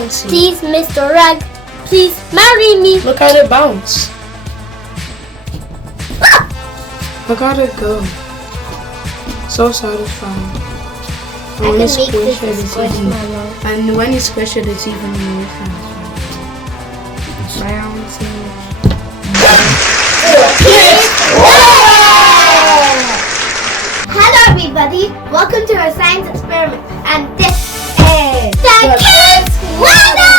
bouncy. Please, Mr. Egg, please marry me. Look at it bounce. I gotta go. So satisfying. And when you squish it, it's even. And when you squish it, it's even more satisfying. Hello, everybody. Welcome to our science experiment, and this is the Kidz Weather.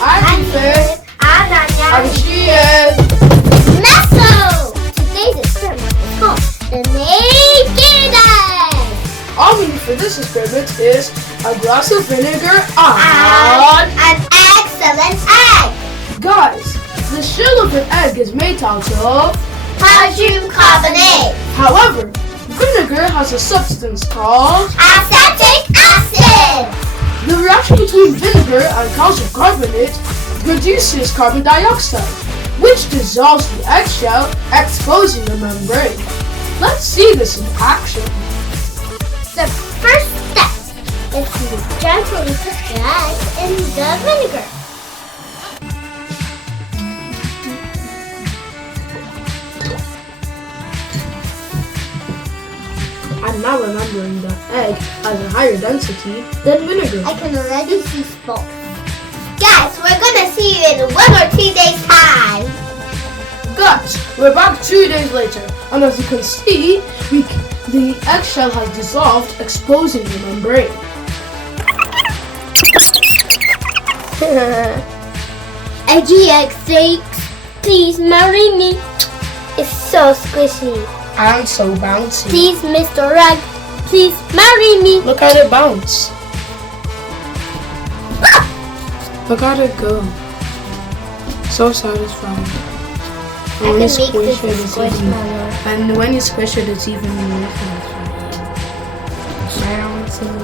I'm first. I'm Anya. And she is. Meso. Today's experiment is called the naked egg. All we need for this experiment is a glass of vinegar and an excellent egg. Guys, the shell of an egg is made out of Calcium carbonate. However, vinegar has a substance called Acetic acid. the reaction between vinegar and calcium carbonate produces carbon dioxide, which dissolves the eggshell, exposing the membrane. Let's see this in action. The first step is to gently put the egg in the vinegar. I'm now remembering that egg has a higher density than vinegar. I can already see smoke. Guys, we're gonna see you in 1 or 2 days' time. Guys, we're back 2 days later, and as you can see, the eggshell has dissolved, exposing the membrane. Eggy egg steaks, please marry me. It's so squishy. And so bouncy. Please, Mr. Egg, please marry me. Look at it bounce. I gotta go. So satisfying. And when you squish it, it's even. And when you squish it, it's even more satisfying.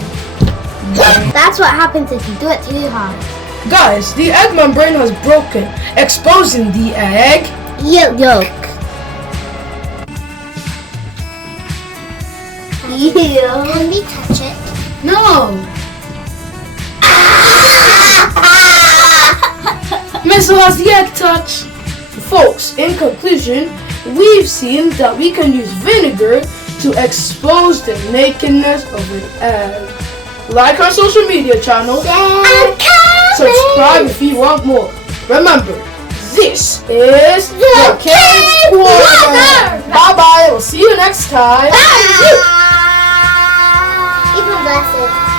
That's what happens if you do it too hard. Guys, the egg membrane has broken, exposing the egg Yolk. Can we touch it? No! Missile has the egg touch! Folks, in conclusion, we've seen that we can use vinegar to expose the nakedness of an egg. Like our social media channel, subscribe if you want more. Remember, this is the Kidz Weather. Bye bye, we'll see you next time. Even blessed.